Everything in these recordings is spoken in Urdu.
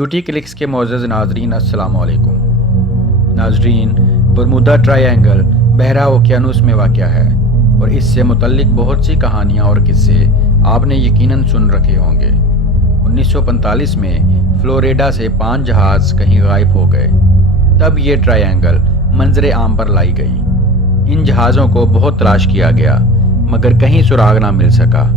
بیوٹی کلکس کے معزز ناظرین السلام علیکم۔ ناظرین، برمودا ٹرائی اینگل بحرہ اوقیانوس میں واقع ہے اور اس سے متعلق بہت سی کہانیاں اور قصے آپ نے یقیناً سن رکھے ہوں گے۔ 1945 میں فلوریڈا سے 5 جہاز کہیں غائب ہو گئے، تب یہ ٹرائی اینگل منظر عام پر لائی گئی۔ ان جہازوں کو بہت تلاش کیا گیا مگر کہیں سراغ نہ مل سکا۔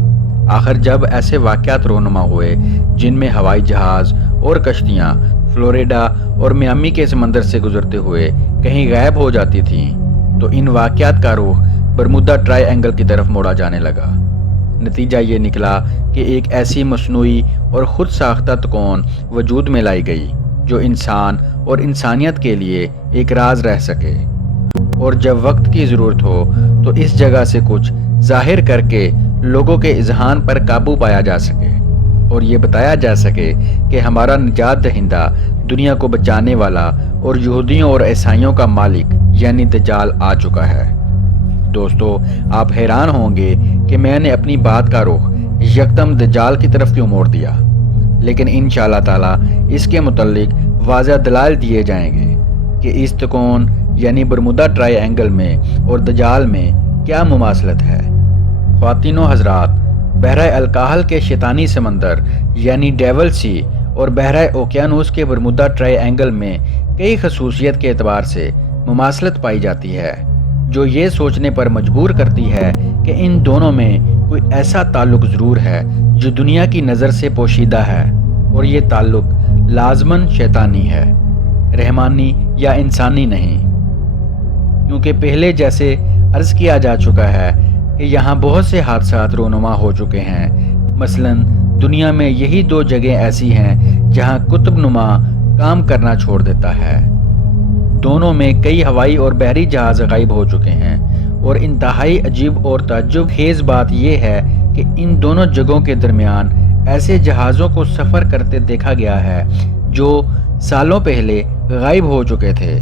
آخر جب ایسے واقعات رونما ہوئے جن میں ہوائی جہاز اور کشتیاں فلوریڈا اور میامی کے سمندر سے گزرتے ہوئے کہیں غائب ہو جاتی تھیں تو ان واقعات کا رخ برمودا ٹرائی اینگل کی طرف موڑا جانے لگا۔ نتیجہ یہ نکلا کہ ایک ایسی مصنوعی اور خود ساختہ تکون وجود میں لائی گئی جو انسان اور انسانیت کے لیے ایک راز رہ سکے، اور جب وقت کی ضرورت ہو تو اس جگہ سے کچھ ظاہر کر کے لوگوں کے اذہان پر قابو پایا جا سکے اور یہ بتایا جا سکے کہ ہمارا نجات دہندہ، دنیا کو بچانے والا اور یہودیوں اور عیسائیوں کا مالک یعنی دجال آ چکا ہے۔ دوستو، آپ حیران ہوں گے کہ میں نے اپنی بات کا رخ یکدم دجال کی طرف کیوں موڑ دیا، لیکن انشاءاللہ تعالی اس کے متعلق واضح دلائل دیے جائیں گے کہ اس تکون یعنی برمودا ٹرائی اینگل میں اور دجال میں کیا مماثلت ہے۔ خواتین و حضرات، بحرہ الکاہل کے شیطانی سمندر یعنی ڈیول سی اور بحرہ اوقیانوس کے برمودا ٹرائی اینگل میں کئی خصوصیت کے اعتبار سے مماثلت پائی جاتی ہے جو یہ سوچنے پر مجبور کرتی ہے کہ ان دونوں میں کوئی ایسا تعلق ضرور ہے جو دنیا کی نظر سے پوشیدہ ہے، اور یہ تعلق لازماً شیطانی ہے، رحمانی یا انسانی نہیں، کیونکہ پہلے جیسے عرض کیا جا چکا ہے کہ یہاں بہت سے حادثات رونما ہو چکے ہیں۔ مثلاً دنیا میں یہی 2 جگہیں ایسی ہیں جہاں قطب نما کام کرنا چھوڑ دیتا ہے۔ دونوں میں کئی ہوائی اور بحری جہاز غائب ہو چکے ہیں، اور انتہائی عجیب اور تعجب خیز بات یہ ہے کہ ان دونوں جگہوں کے درمیان ایسے جہازوں کو سفر کرتے دیکھا گیا ہے جو سالوں پہلے غائب ہو چکے تھے۔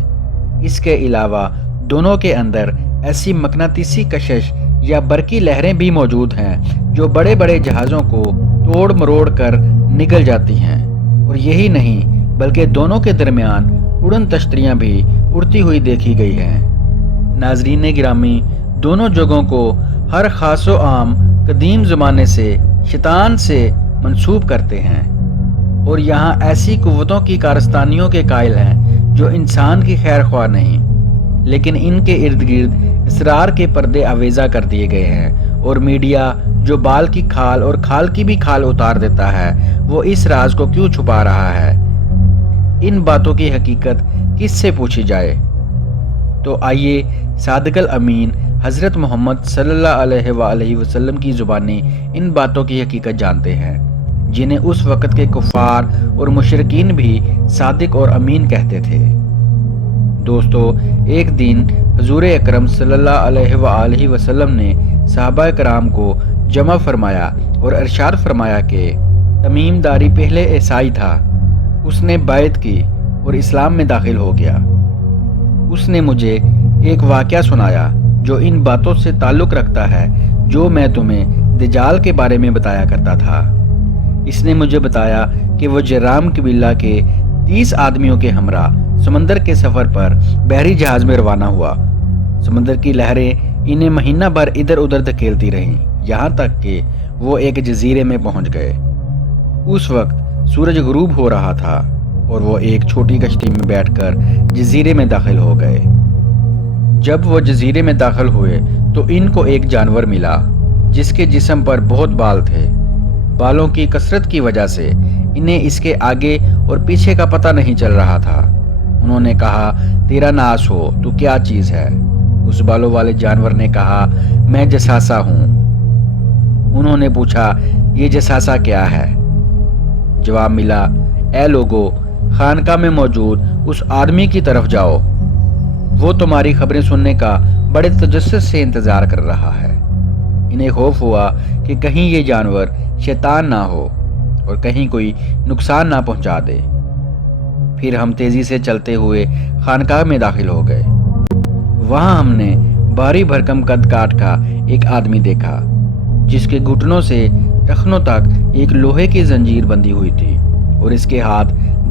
اس کے علاوہ دونوں کے اندر ایسی مقناطیسی کشش یا برقی لہریں بھی موجود ہیں جو بڑے بڑے جہازوں کو توڑ مروڑ کر نکل جاتی ہیں، اور یہی نہیں بلکہ دونوں کے درمیان اڑن تشتریاں بھی اڑتی ہوئی دیکھی گئی ہیں۔ ناظرین گرامی، دونوں جگہوں کو ہر خاص و عام قدیم زمانے سے شیطان سے منسوب کرتے ہیں، اور یہاں ایسی قوتوں کی کارستانیوں کے قائل ہیں جو انسان کی خیر خواہ نہیں، لیکن ان کے ارد گرد اسرار کے پردے آویزہ کر دیے گئے ہیں، اور میڈیا جو بال کی کھال اور کھال کی بھی کھال اتار دیتا ہے وہ اس راز کو کیوں چھپا رہا ہے۔ ان باتوں کی حقیقت کس سے پوچھی جائے؟ تو آئیے صادق الامین حضرت محمد صلی اللہ علیہ وآلہ وسلم کی زبانی ان باتوں کی حقیقت جانتے ہیں جنہیں اس وقت کے کفار اور مشرکین بھی صادق اور امین کہتے تھے۔ دوستو، ایک دن حضور اکرم صلی اللہ علیہ وآلہ وسلم نے صحابہ کرام کو جمع فرمایا اور ارشاد فرمایا کہ تمیم داری پہلے عیسائی تھا، اس نے بیعت کی اور اسلام میں داخل ہو گیا۔ اس نے مجھے ایک واقعہ سنایا جو ان باتوں سے تعلق رکھتا ہے جو میں تمہیں دجال کے بارے میں بتایا کرتا تھا۔ اس نے مجھے بتایا کہ وہ جرام قبیلہ کے 30 آدمیوں کے ہمراہ سمندر کے سفر پر بحری جہاز میں روانہ ہوا۔ سمندر کی لہریں انہیں مہینہ بھر ادھر ادھر دھکیلتی رہیں، یہاں تک کہ وہ ایک جزیرے میں پہنچ گئے۔ اس وقت سورج غروب ہو رہا تھا اور وہ ایک چھوٹی کشتی میں بیٹھ کر جزیرے میں داخل ہو گئے۔ جب وہ جزیرے میں داخل ہوئے تو ان کو ایک جانور ملا جس کے جسم پر بہت بال تھے۔ بالوں کی کثرت کی وجہ سے انہیں اس کے آگے اور پیچھے کا پتہ نہیں چل رہا تھا۔ انہوں نے کہا، تیرا ناس ہو، تو کیا چیز ہے؟ اس بالوں والے جانور نے کہا، میں جساسا ہوں۔ انہوں نے پوچھا، یہ جساسا کیا ہے؟ جواب ملا، اے لوگو، خانقاہ میں موجود اس آدمی کی طرف جاؤ، وہ تمہاری خبریں سننے کا بڑے تجسس سے انتظار کر رہا ہے۔ انہیں خوف ہوا کہ کہیں یہ جانور شیطان نہ ہو اور کہیں کوئی نقصان نہ پہنچا دے۔ پھر ہم تیزی سے چلتے ہوئے خانقاہ میں داخل ہو گئے۔ وہاں ہم نے بھاری بھرکم قد کاٹ کا ایک آدمی دیکھا جس کے گھٹنوں سے ٹخنوں تک ایک لوہے کی زنجیر بندھی ہوئی تھی، اور اس کے ہاتھ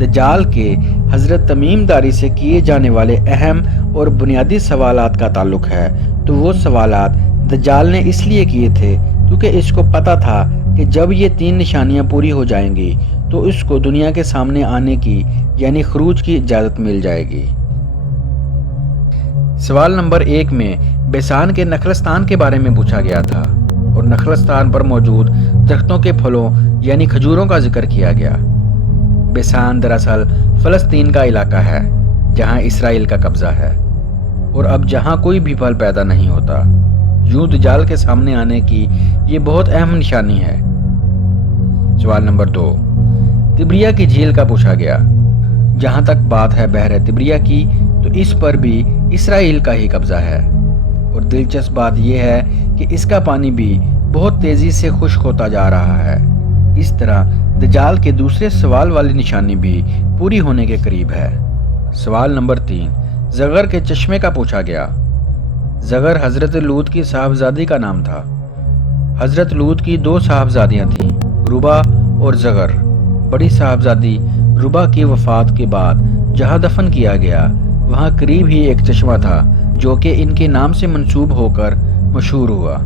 دجال کے حضرت تمیم داری سے کیے جانے والے اہم اور بنیادی سوالات کا تعلق ہے تو وہ سوالات دجال نے اس لیے کیے تھے کیونکہ اس کو پتہ تھا کہ جب یہ 3 نشانیاں پوری ہو جائیں گی تو اس کو دنیا کے سامنے آنے کی یعنی خروج کی اجازت مل جائے گی۔ سوال نمبر 1 میں بیسان کے نخلستان کے بارے میں پوچھا گیا تھا اور نخلستان پر موجود درختوں کے پھلوں یعنی کھجوروں کا ذکر کیا گیا۔ بیسان دراصل فلسطین کا علاقہ ہے جہاں اسرائیل کا قبضہ ہے اور اب جہاں کوئی بھی پھل پیدا نہیں ہوتا۔ یوں دجال کے سامنے آنے کی یہ بہت اہم نشانی ہے۔ سوال نمبر 2 تبریہ کی جھیل کا پوچھا گیا۔ جہاں تک بات ہے بحر تبریہ کی تو اس پر بھی اسرائیل کا ہی قبضہ ہے اور دلچسپ بات یہ ہے کہ اس کا پانی بھی بہت تیزی سے خشک ہوتا جا رہا ہے۔ اس طرح دجال کے دوسرے سوال والی نشانی بھی پوری ہونے کے قریب ہے۔ سوال نمبر 3 زغر کے چشمے کا پوچھا گیا۔ زغر حضرت لوط کی صاحبزادی کا نام تھا۔ حضرت لوط کی 2 صاحبزادیاں تھیں، ربا اور زغر۔ بڑی صاحبزادی ربا کی وفات کے بعد جہاں دفن کیا گیا وہاں قریب ہی ایک چشمہ تھا جو کہ ان کے نام سے منسوب ہو کر مشہور ہوا۔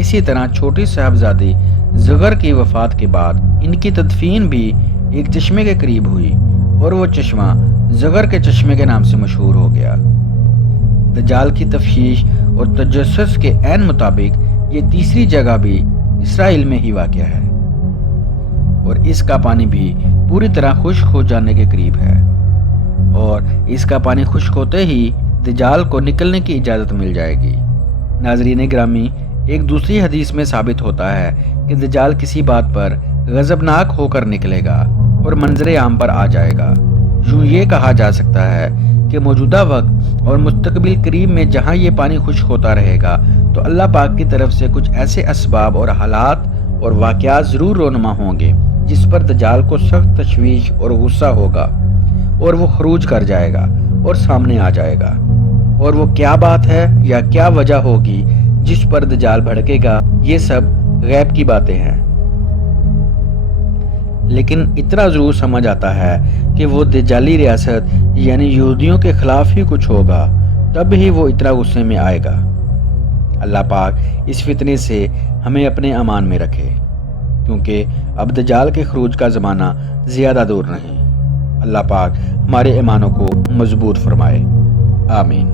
اسی طرح چھوٹی صاحبزادی زغر کی وفات کے بعد ان کی تدفین بھی ایک چشمے کے قریب ہوئی اور وہ چشمہ زغر کے چشمے کے نام سے مشہور ہو گیا۔ دجال کی تفشیش اور تجسس کے عین مطابق یہ تیسری جگہ بھی اسرائیل میں ہی واقع ہے اور اس کا پانی بھی پوری طرح خشک ہو جانے کے قریب ہے اور اس کا پانی خشک ہوتے ہی دجال کو نکلنے کی اجازت مل جائے گی۔ ناظرین گرامی، ایک دوسری حدیث میں ثابت ہوتا ہے کہ دجال کسی بات پر غضبناک ہو کر نکلے گا اور منظر عام پر آ جائے گا۔ یوں یہ کہا جا سکتا ہے کہ موجودہ وقت اور مستقبل قریب میں جہاں یہ پانی خشک ہوتا رہے گا تو اللہ پاک کی طرف سے کچھ ایسے اسباب اور حالات اور واقعات ضرور رونما ہوں گے جس پر دجال کو سخت تشویش اور غصہ ہوگا اور وہ خروج کر جائے گا اور سامنے آ جائے گا، اور وہ کیا بات ہے یا کیا وجہ ہوگی جس پر دجال بھڑکے گا، یہ سب غیب کی باتیں ہیں۔ لیکن اتنا ضرور سمجھ آتا ہے کہ وہ دجالی ریاست یعنی یہودیوں کے خلاف ہی کچھ ہوگا، تب ہی وہ اتنا غصے میں آئے گا۔ اللہ پاک اس فتنے سے ہمیں اپنے امان میں رکھے، کیونکہ اب دجال کے خروج کا زمانہ زیادہ دور نہیں۔ اللہ پاک ہمارے ایمانوں کو مضبوط فرمائے، آمین۔